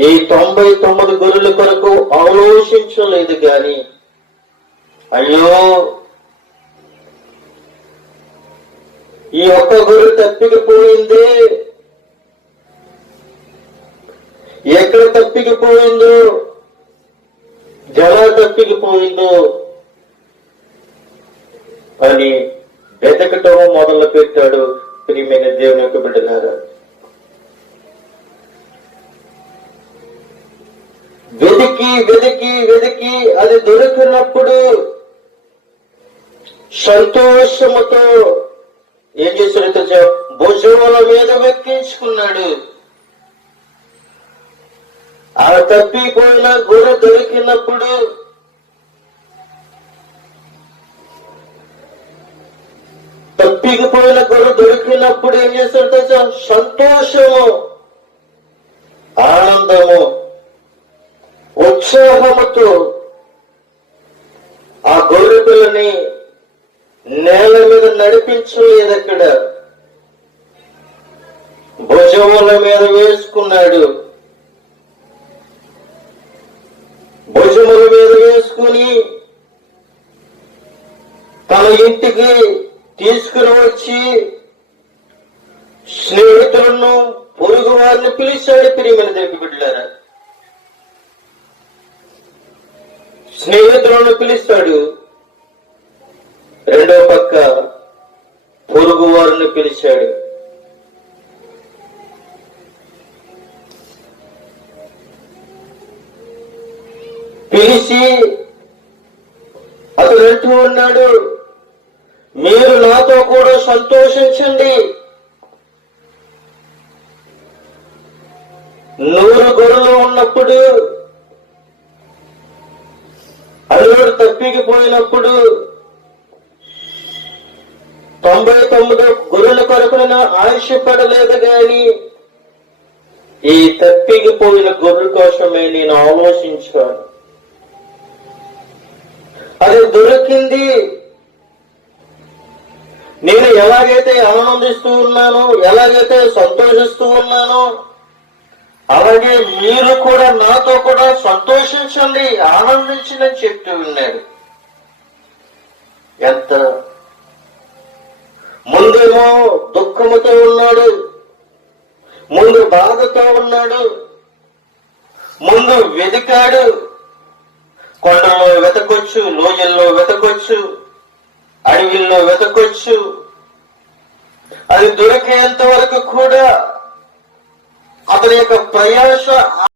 ఈ తొంభై తొమ్మిది గొర్రెల కొరకు ఆలోచించలేదు గాని అయ్యో! ఈ ఒక్క గొర్రె తప్పికిపోయింది. ఎక్కడ తప్పికిపోయిందో? జల తప్పికిపోయిందో? అని వెతకటం మొదలు పెట్టాడు ప్రియమైన దేవుని యొక్క బిడ్డలారా. వెతికి వెతికి వెతికి అది దొరికినప్పుడు సంతోషముతో ఏం చేశాడు భుజముల మీద వెక్కించుకున్నాడు. ఆ తప్పిపోయిన గొర్రె దొరికినప్పుడు తప్పిపోయిన గొర్రె దొరికినప్పుడు ఏం చేశాడు సంతోషము ఆనందము. ఉత్సాహముతో ఆ గొర్రె పిల్లని నేల మీద నడిపించలేదు అక్కడ భుజముల మీద వేసుకున్నాడు. భుజముల మీద వేసుకుని తన ఇంటికి తీసుకుని వచ్చి స్నేహితులను పొరుగు వారిని పిలిచాడు. పిరిమిన దగ్గర బిడ్డారా స్నేహితులను పిలుస్తాడు. రెండో పక్క పొరుగు వారిని పిలిచాడు. పిలిచి అతను అంటూ ఉన్నాడు మీరు నాతో కూడా సంతోషించండి. నూరు గొర్రెలు ఉన్నప్పుడు అల్లుడు తప్పికిపోయినప్పుడు తొంభై తొమ్మిది గురుల కొరకు నేను ఆయుష్యపడలేదు గాని ఈ తప్పికిపోయిన గొర్రెల కోసమే నేను ఆలోచించాను. అది దొరికింది. నేను ఎలాగైతే ఆనందిస్తూ ఉన్నానో ఎలాగైతే సంతోషిస్తూ ఉన్నానో అలాగే మీరు కూడా నాతో కూడా సంతోషించండి ఆనందించండి చెప్తూ ఉన్నాడు. ఎంత ముందేమో దుఃఖముతో ఉన్నాడు ముందు బాధతో ఉన్నాడు ముందు వెతికాడు. కొండల్లో వెతకొచ్చు లోయల్లో వెతకొచ్చు అడవిల్లో వెతకొచ్చు. అది దొరికేంత వరకు కూడా అతని యొక్క ప్రయాస